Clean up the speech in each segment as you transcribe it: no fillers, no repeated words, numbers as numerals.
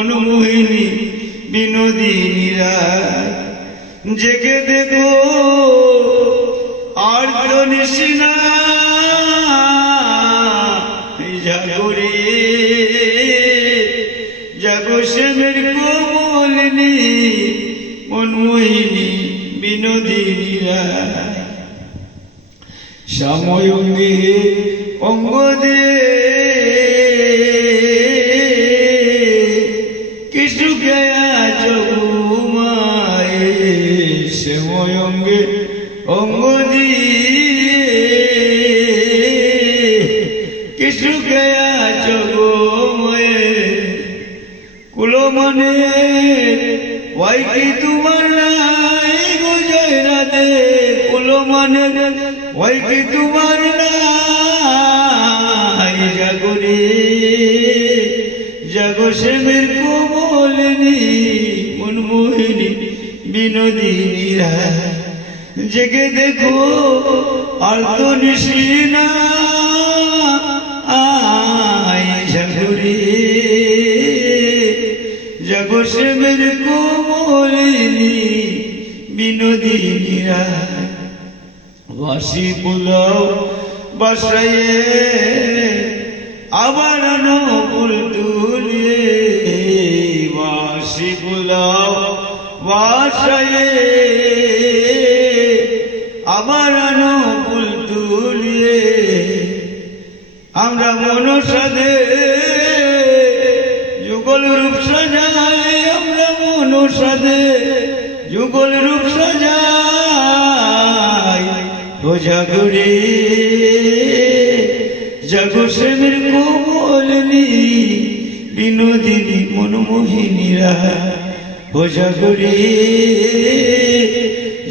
মনমোহিনী বিনোদিনী রায়। জেগে দেখো আর তো নিশিনা জাগরে, জাগো শ্যামের কোমলিনী মনমোহিনী বিনোদিনী রায়। শ্যাময়ঙ্গে অঙ্গ দিয়ে কৃষ্ণকে আজ ঘুমায়, শ্যাময়ঙ্গে অঙ্গ দিয়ে কৃষ্ণকে আজ ঘুমায়। কুলমনে ওই কি তোমার নাই গো জয় রাধে, কুলমনে ওই কি তোমার নাই, জাগরে জাগো শ্যামের কোমলিনী মনমোহিনী বিনোদিনী রায়। জেগে দেখো আর তো নিশিনা জাগরে, জাগো শ্যামের কোমলিনী বিনোদিনী রায়। বাসি পোলাও বাসায়ে আবার ফুল তুলে, বাসি পোলাও বাসায়ে আবার ফুল তুলে। আমরা মনসাদে যুগল রূপ সাজাই, আমরা মনসাদে যুগল রূপ সাজাই। ও জাগরে জাগো শ্যামের কোমলিনী বিনোদিনী মনমোহিনী রায়। ও জাগরে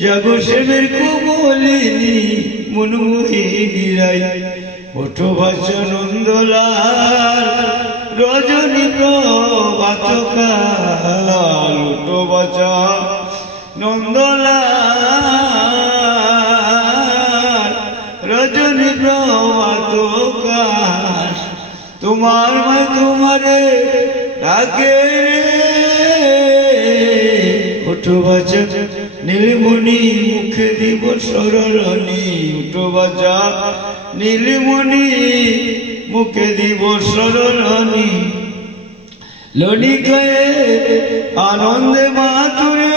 জাগো শ্যামের কোমলিনী মনমোহিনী রায়। ওঠো বাচ্চা নন্দলাল রজনী প্রভাতকাল, ওঠো বাচ্চা নন্দলাল রজনী প্রভাতকাল। তোমার মায় তোমারে ডাকে রে, ওঠো বাচ্চা নীলমণি মুখে দিব সরলনি, ওঠো বাচ্চা নীলমণি মুখে দিব সরলনি। ললিকায়ে আনন্দে মাতুরে